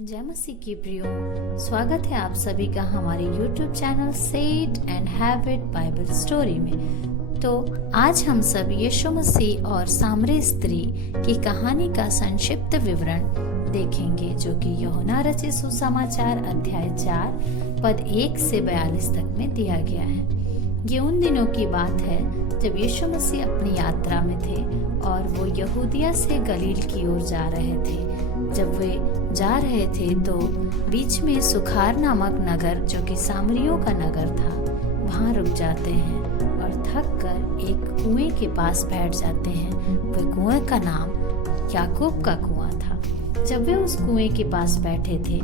जय मसीह की प्रियो, स्वागत है आप सभी का हमारे YouTube channel set and have it Bible story में। तो आज हम सब यीशु मसीह और सामरी स्त्री की कहानी का संक्षिप्त विवरण देखेंगे, जो कि यूहन्ना रचित सुसमाचार अध्याय 4 पद 1 से 42 तक में दिया गया है। ये उन दिनों की बात है जब यीशु मसीह अपनी यात्रा में थे और वो यहूदिया से गलील की ओर जा रहे थे। जब वे जा रहे थे तो बीच में सुखार नामक नगर, जो कि सामरियों का नगर था, वहां रुक जाते हैं और थक कर एक कुएं के पास बैठ जाते हैं। वह कुएं का नाम याकूब का कुआं था। जब वे उस कुएं के पास बैठे थे,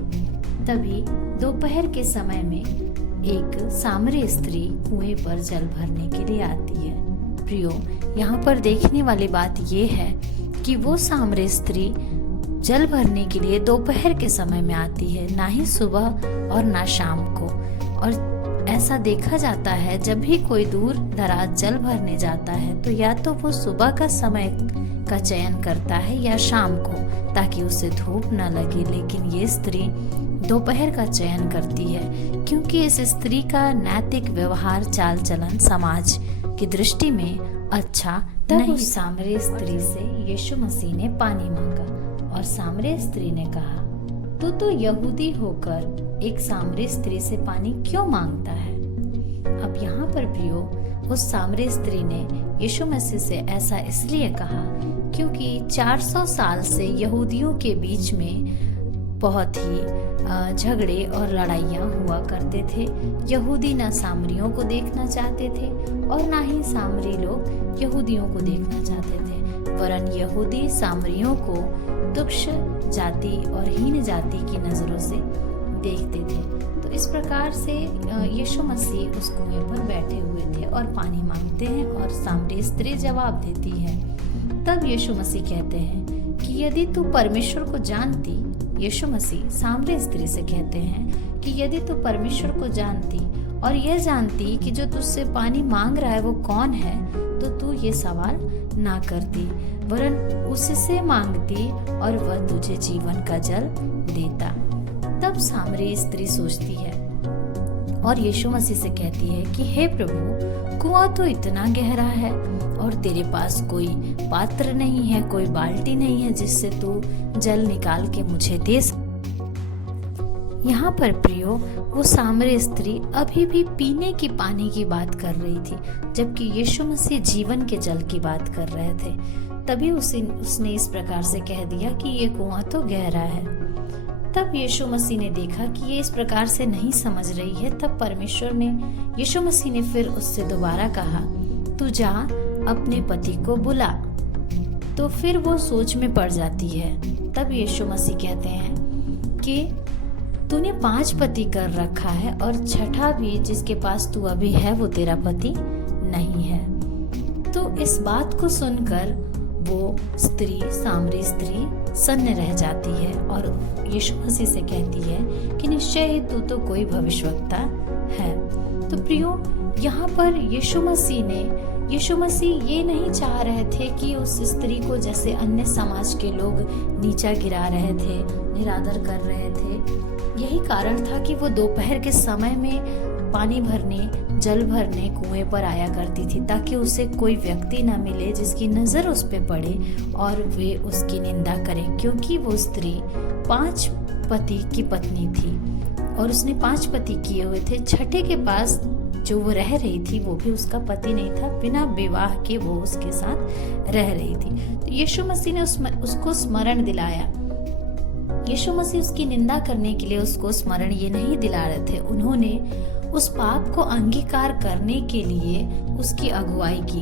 तभी दोपहर के समय में एक सामरी स्त्री कुएं पर जल भरने के लिए आती है। प्रियो, यहाँ पर देखने वाली बात ये है कि वो सामरी स्त्री जल भरने के लिए दोपहर के समय में आती है, ना ही सुबह और ना शाम को। और ऐसा देखा जाता है जब भी कोई दूर दराज जल भरने जाता है तो या तो वो सुबह का समय का चयन करता है या शाम को, ताकि उसे धूप न लगे। लेकिन ये स्त्री दोपहर का चयन करती है, क्योंकि इस स्त्री का नैतिक व्यवहार चाल चलन समाज की दृष्टि में अच्छा नहीं। उस सामरी स्त्री से यीशु मसीह ने पानी मांगा और सामरी स्त्री ने कहा, तू तो यहूदी होकर एक सामरी स्त्री से पानी क्यों मांगता है? अब यहाँ पर प्रियो, उस सामरी स्त्री ने यीशु मसीह से ऐसा इसलिए कहा क्योंकि 400 साल से यहूदियों के बीच में बहुत ही झगड़े और लड़ाइयाँ हुआ करते थे। यहूदी न सामरियों को देखना चाहते थे और ना ही सामरी लोग यहूदियों को देखना चाहते थे, वरन यहूदी सामरियों को तुच्छ जाति और हीन जाति की नजरों से देखते थे। तो इस प्रकार से यीशु मसीह उस कुएं पर बैठे हुए थे और पानी मांगते हैं और सामरी स्त्री जवाब देती है। तब यीशु मसीह कहते हैं कि यदि तू परमेश्वर को जानती, यीशु मसीह सामरी स्त्री से कहते हैं कि यदि तू परमेश्वर को जानती और यह जानती कि जो तुझसे पानी मांग रहा है वो कौन है, तो तू ये सवाल ना करती, वरन उससे मांगती और वह तुझे जीवन का जल देता। तब सामरी स्त्री सोचती है और यीशु मसीह से कहती है कि हे प्रभु, कुआं तो इतना गहरा है और तेरे पास कोई पात्र नहीं है, कोई बाल्टी नहीं है जिससे तू जल निकाल के मुझे दे। यहाँ पर प्रियो, वो सामरी स्त्री अभी भी पीने की पानी की बात कर रही थी, जबकि यीशु मसीह जीवन के जल की बात कर रहे थे। तभी उसने इस प्रकार से कह दिया कि ये कुआं तो गहरा है। तब यीशु मसीह ने देखा कि ये इस प्रकार से नहीं समझ रही है। तब यीशु मसीह ने फिर उससे दोबारा कहा, तू जा अपने पति को बुला। तो फिर वो सोच में पड़ जाती है। तब यीशु मसीह कहते हैं कि तूने 5 पति कर रखा है और छठा भी जिसके पास तू अभी है वो तेरा पति नहीं है। तो इस बात को सुनकर वो सामरी स्त्री सन्न रह जाती है और यीशु मसीह से कहती है कि निश्चय ही तू तो कोई भविष्यवक्ता है। तो प्रियो, यहाँ पर यीशु मसीह ये नहीं चाह रहे थे कि उस स्त्री को, जैसे अन्य समाज के लोग नीचा गिरा रहे थे, निरादर कर रहे थे। यही कारण था कि वो दोपहर के समय में पानी भरने, जल भरने कुएं पर आया करती थी, ताकि उसे कोई व्यक्ति न मिले जिसकी नजर उस पे पड़े और वे उसकी निंदा करें, क्योंकि वो स्त्री 5 पति की पत्नी थी और उसने 5 पति किए हुए थे। छठे के पास जो वो रह रही थी वो भी उसका पति नहीं था, बिना विवाह के वो उसके साथ रह रही थी। तो यीशु मसीह ने उसको स्मरण दिलाया। यीशु मसीह उसकी निंदा करने के लिए उसको स्मरण ये नहीं दिला रहे थे, उन्होंने उस पाप को अंगीकार करने के लिए उसकी अगुवाई की।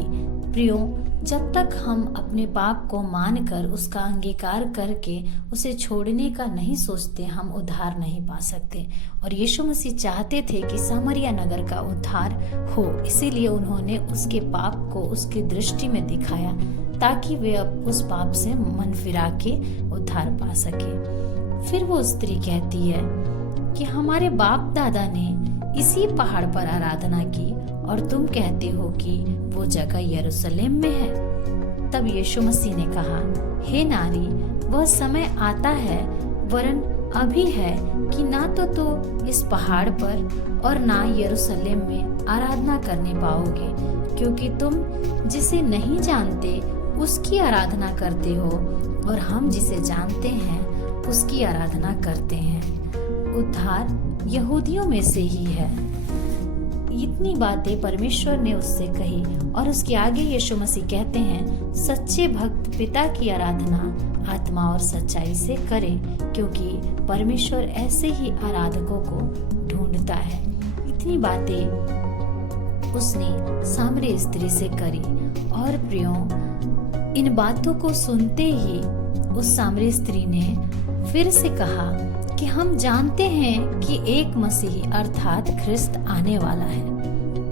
प्रियो, जब तक हम अपने पाप को मानकर उसका अंगीकार करके उसे छोड़ने का नहीं सोचते, हम उद्धार नहीं पा सकते। और यीशु मसीह चाहते थे कि सामरिया नगर का उद्धार हो, इसीलिए उन्होंने उसके पाप को उसकी दृष्टि में दिखाया, ताकि वे अब उस पाप से मन फिरा के उद्धार पा सके। फिर वो स्त्री कहती है कि हमारे बाप दादा ने इसी पहाड़ पर आराधना की और तुम कहते हो कि वो जगह यरूशलेम में है। तब यीशु मसीह ने कहा, हे नारी, वह समय आता है, वरन अभी है कि ना तो इस पहाड़ पर और ना यरूशलेम में आराधना करने पाओगे, क्योंकि तुम जिसे नहीं जानते उसकी आराधना करते हो और हम जिसे जानते हैं उसकी आराधना करते हैं। उद्धार यहूदियों में से ही है। इतनी बातें परमेश्वर ने उससे कही और उसके आगे यीशु मसीह कहते हैं, सच्चे भक्त पिता की आराधना आत्मा और सच्चाई से करें, क्योंकि परमेश्वर ऐसे ही आराधकों को ढूंढता है। इतनी बातें उसने सामरी स्त्री से करी और प्रियो, इन बातों को सुनते ही उस सामरी स्त्री ने फिर से कहा कि हम जानते हैं कि एक मसीह अर्थात ख्रिस्त आने वाला है।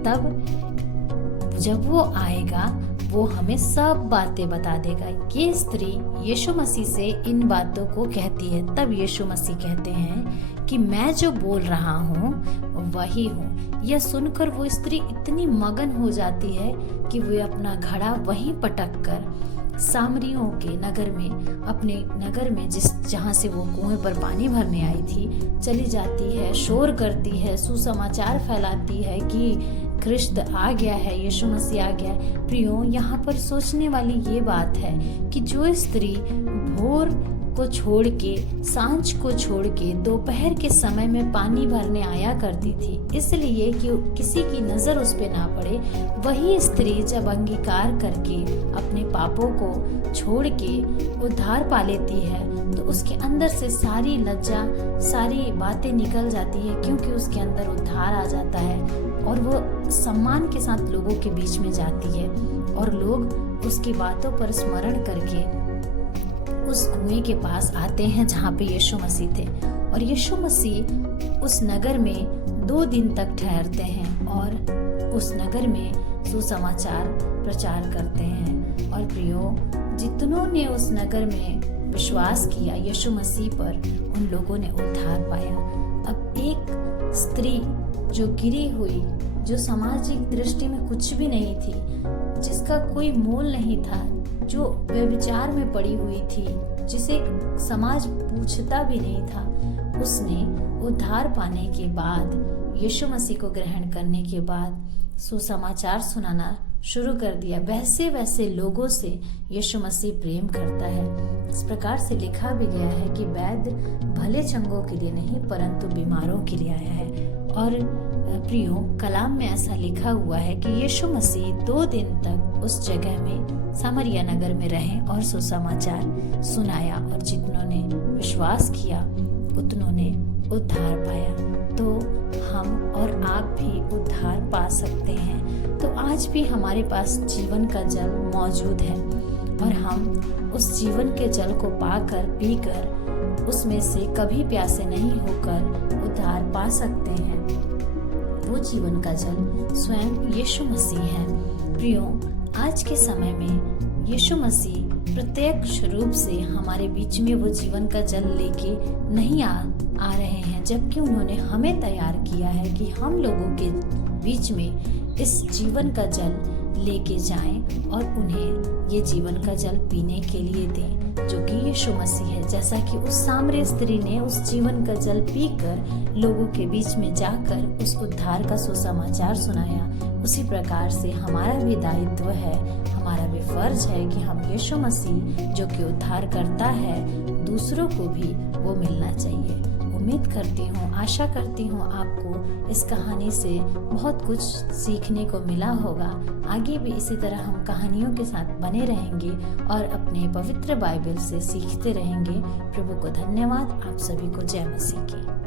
तब जब वो आएगा वो हमें सब बातें बता देगा। ये स्त्री यीशु मसीह से इन बातों को कहती है। तब यीशु मसीह कहते हैं कि मैं जो बोल रहा हूँ वही हूँ। यह सुनकर वो स्त्री इतनी मगन हो जाती है कि वो अपना घड़ा वहीं पटक कर सामरियों के नगर में, अपने नगर में जहाँ से वो कुएं पर पानी भरने आई थी, चली जाती है, शोर करती है, सुसमाचार फैलाती है कि ख्रिस्त आ गया है, यीशु मसीह आ गया है। प्रियो, यहाँ पर सोचने वाली ये बात है कि जो स्त्री भोर को छोड़ के, सांझ को छोड़ के दोपहर के समय में पानी भरने आया करती थी, इसलिए कि किसी की नजर उस पे ना पड़े, वही स्त्री जब अंगीकार करके अपने पापों को छोड़ के उद्धार पा लेती है तो उसके अंदर से सारी लज्जा, सारी बातें निकल जाती है, क्योंकि उसके अंदर उद्धार आ जाता है और वो सम्मान के साथ लोगों के बीच में जाती है और लोग उसकी बातों पर स्मरण करके उस कुएं के पास आते हैं जहाँ पे यीशु मसीह थे। और यीशु मसीह उस नगर में 2 दिन तक ठहरते हैं और उस नगर में सुसमाचार प्रचार करते हैं। और प्रियो, जितनों ने उस नगर में विश्वास किया यीशु मसीह पर, उन लोगों ने उद्धार पाया। अब एक स्त्री जो गिरी हुई, जो सामाजिक दृष्टि में कुछ भी नहीं थी, जिसका कोई मोल नहीं था, जो व्यभिचार में पड़ी हुई थी, जिसे समाज पूछता भी नहीं था, उसने उद्धार पाने के बाद, यीशु मसीह को ग्रहण करने के बाद सुसमाचार सुनाना शुरू कर दिया। वैसे वैसे लोगों से यीशु मसीह प्रेम करता है। इस प्रकार से लिखा भी गया है कि वैद्य भले चंगों के लिए नहीं परंतु बीमारों के लिए आया है। और प्रियो, कलाम में ऐसा लिखा हुआ है कि यीशु मसीह 2 दिन तक उस जगह में सामरिया नगर में रहे और सुसमाचार सुनाया और जितनों ने विश्वास किया उतनों ने उद्धार पाया। तो हम और आप भी उद्धार पा सकते हैं। तो आज भी हमारे पास जीवन का जल मौजूद है और हम उस जीवन के जल को पाकर, पीकर, उसमें से कभी प्यासे नहीं होकर उद्धार पा सकते हैं। वो जीवन का जल स्वयं यीशु मसीह है। प्रियो, आज के समय में यीशु मसीह प्रत्यक्ष रूप से हमारे बीच में वो जीवन का जल लेके नहीं आ रहे हैं, जबकि उन्होंने हमें तैयार किया है कि हम लोगों के बीच में इस जीवन का जल लेके जाएं और उन्हें ये जीवन का जल पीने के लिए दें, जो कि यीशु मसीह है। जैसा कि उस सामरी स्त्री ने उस जीवन का जल पीकर लोगों के बीच में जाकर उस उद्धार का सुसमाचार सुनाया, उसी प्रकार से हमारा भी दायित्व है, हमारा भी फर्ज है कि हम यीशु मसीह जो कि उद्धार करता है, दूसरों को भी वो मिलना चाहिए। उम्मीद करती हूँ, आशा करती हूँ आपको इस कहानी से बहुत कुछ सीखने को मिला होगा। आगे भी इसी तरह हम कहानियों के साथ बने रहेंगे और अपने पवित्र बाइबल से सीखते रहेंगे। प्रभु को धन्यवाद। आप सभी को जय मसीह की।